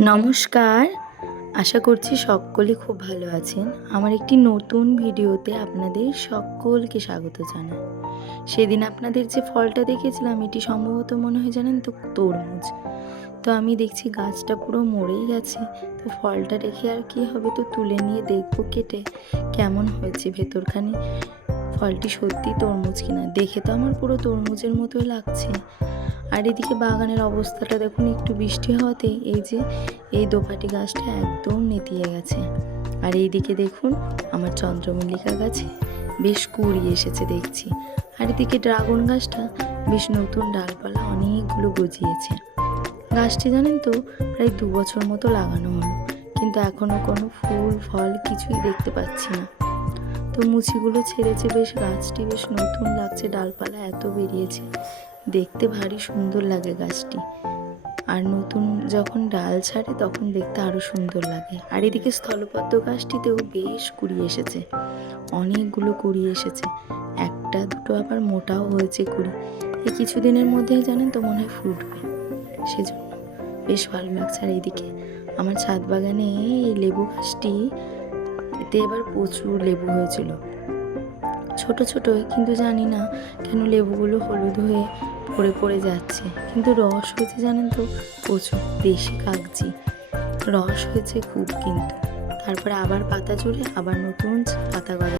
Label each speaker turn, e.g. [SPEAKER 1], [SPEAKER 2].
[SPEAKER 1] নমস্কার। আশা করছি সকলে খুব ভালো আছেন। আমার একটি নতুন ভিডিওতে আপনাদের সকলকে স্বাগত জানাই। সেদিন আপনাদের যে ফলটা দেখেছিলাম, এটি সম্ভবত মনে হয় জানেন তো তরমুজ। তো আমি দেখছি গাছটা পুরো মরেই গেছে। তো ফলটা রেখে আর কি হবে তো তুলে নিয়ে দেখব কেটে। কেমন হয়েছে ভেতরখানি? ফলটি সত্যি তরমুজ কিনা? দেখে তো আমার পুরো তরমুজের মতোই লাগছে। আর এদিকে বাগানের অবস্থাটা দেখুন একটু বৃষ্টি হওয়াতে এই যে, এই দোপাটি গাছটা একদম নেতিয়ে গেছে। আর এইদিকে দেখুন আমার চন্দ্রমল্লিকা গাছে বেশ কুড়ি এসেছে দেখছি। আর এদিকে ড্রাগন গাছটা বেশ নতুন ডালপালা অনেকগুলো গজিয়েছে। গাছটি জানেন তো, প্রায় দু বছর মতো লাগানো হলো। কিন্তু এখনও কোনো ফুল, ফল কিছুই দেখতে পাচ্ছি না। তো মুচিগুলো ছেড়েছে, বেশ গাছটি বেশ নতুন লাগছে, ডালপালা এত বেরিয়েছে। দেখতে ভারী সুন্দর লাগে গাছটি। আর নতুন যখন ডাল ছাড়ে, তখন দেখতে আরও সুন্দর লাগে। আর এদিকে স্থলপদ্ম গাছটিতেও বেশ কুড়ি এসেছে। অনেকগুলো কুড়ি এসেছে। একটা দুটো আবার মোটাও হয়েছে কুড়ি। এই কিছুদিনের মধ্যেই জানেন তো মনে হয় ফুটবে। সেজন্য বেশ ভালো লাগছে। আর এদিকে আমার ছাদ বাগানে এই লেবু গাছটি এতে এবার প্রচুর লেবু হয়েছিল। ছোট ছোট, কিন্তু জানি না কেন লেবুগুলো হলুদ হয়ে পড়ে পড়ে যাচ্ছে। কিন্তু রস হয়েছে জানেন তো? প্রচুর, দেশি কাগজি। রস হয়েছে খুব কিন্তু। তারপরে আবার পাতা জুড়ে আবার নতুন পাতা গজাচ্ছে।